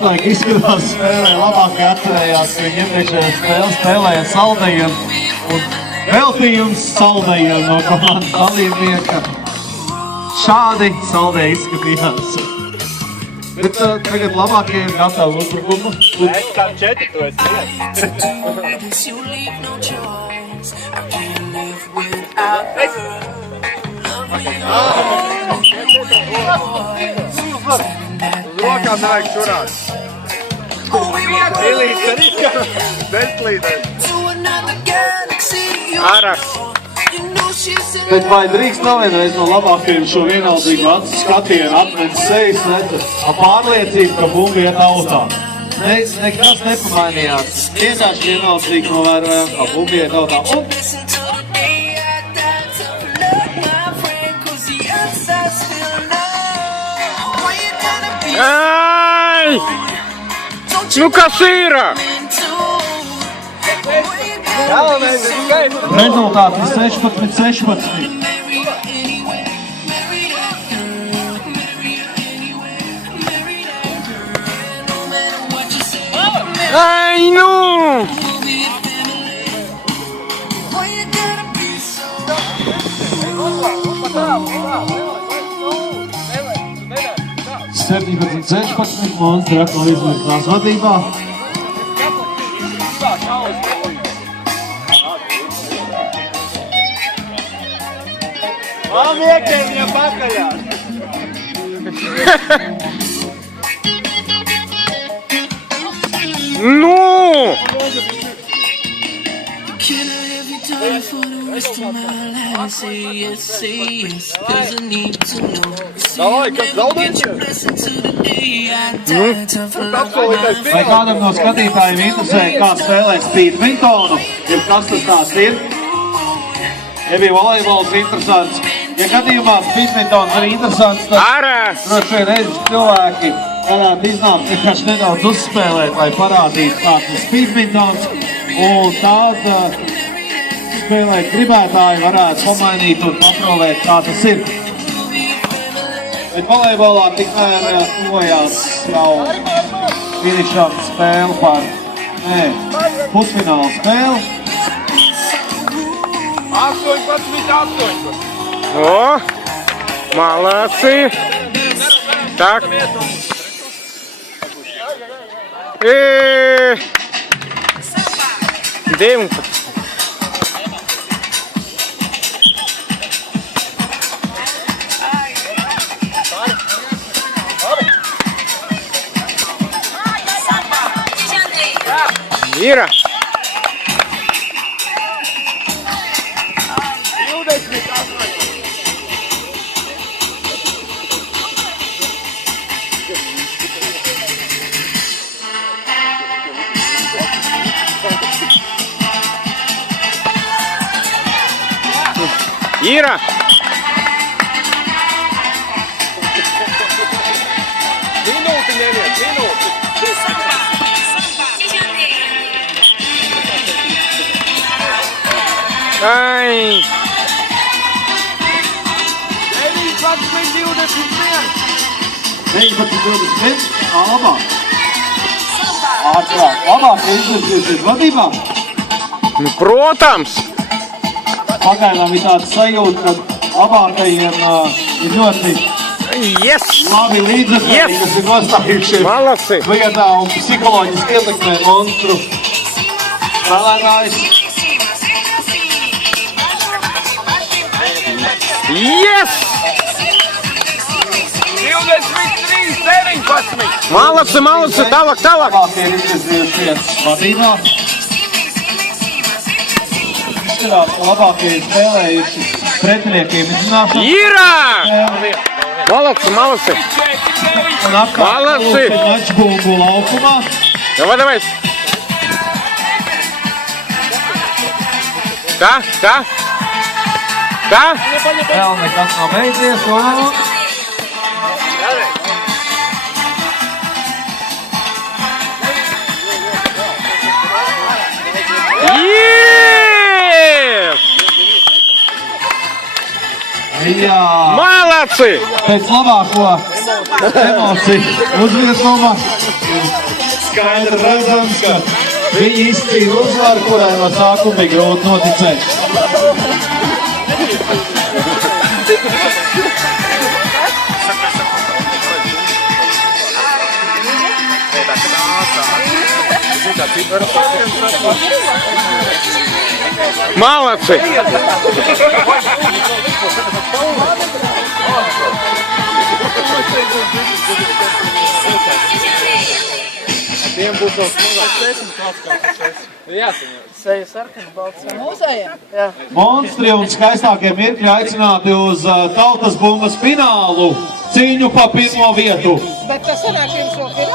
Laik izskatās spēlē labāk atcerējās, ka viņi iepriekšējā spēle spēlēja saldējiem un veltījums saldējiem no komandas dalībnieka. Šādi saldēji izskatījās. Bet tagad labākie ir gatavi uzbrukumu. Es kā 4, tu esi Uz rokām nevajag šurāt. Ilīs arī kā bezklīdēs. Ārā. Bet vai drīkst nav vienreiz no labākajiem šo vienaldīgu acu skatienu atmet sejas pārliecību, ka bumba iet autā? Nekas nepamainījās. Vienkārši vienaldīgi novērojām, ka bumba iet autā. Ai! Nu kas ir? Rezultāti 16-16. Ai, nu! Septiņpadsmit 16 Monstra atkal izvirtās vadībā. Miekiem viņam pakaļā. Nu! Davai, kas zaudēsies? Vai kādam no skatītājiem interesē, kā spēlē speedmintonu? Ja kas tas tāds ir? Ja bija volejbols interesants. Ja gadījumā speedmintons arī interesants, tad droši vien reiz cilvēki varētu iznākt vienkārši nedaudz uzspēlēt, lai parādītu, kāds ir speedmintons. Un tād spēlēt gribētāji varētu pamainīt un paprovēt, kā tas ir. Bet volejbolā tikmēr tuvojās jau finišam spēle par pusfināla spēli. 18. O! Молодцы! Так. 19. Ира! Ира! Minūti neliet, minūti. Ai! 19-21, Alba. Labāk izvirzīsies vadībā. Nu, protams! Pagaidām ir tāds sajūta, ka labākajiem ir ļoti labi līdzekļi, kas ir nostājušies vietā un psiholoģiski ietekmē Monstru spēlētājus. Yes! 23, 19. Молодцы, молодцы, tālāk, tālāk! Labākie ir izvirzījušies vadībā. Izskatās, ka labākie ir spēlējuši pretiniekiem iznāšanu. Ира! Молодцы, молодцы! Un atkal mačbumbu laukumā. Давай, давай! Tā, tā! Tā! Vēl nekas nav beidzies. Молодцы! Pēc labāko Emocija uzviesnuma. Skaidri redzams, ka viņi izcīna uzvaru, kurai no sākuma bija grūti noticēt. Молодцы! Tiem būs vēl smagāks sesijas, kāds tas. Jāsaņem. Seja sarkana, balts. Mūsējiem? Jā. Monstri un skaistākie mirkļi aicināti uz tautas bumbas finālu cīņu pa pirmo vietu. Bet tas sanāk pirms to finālu?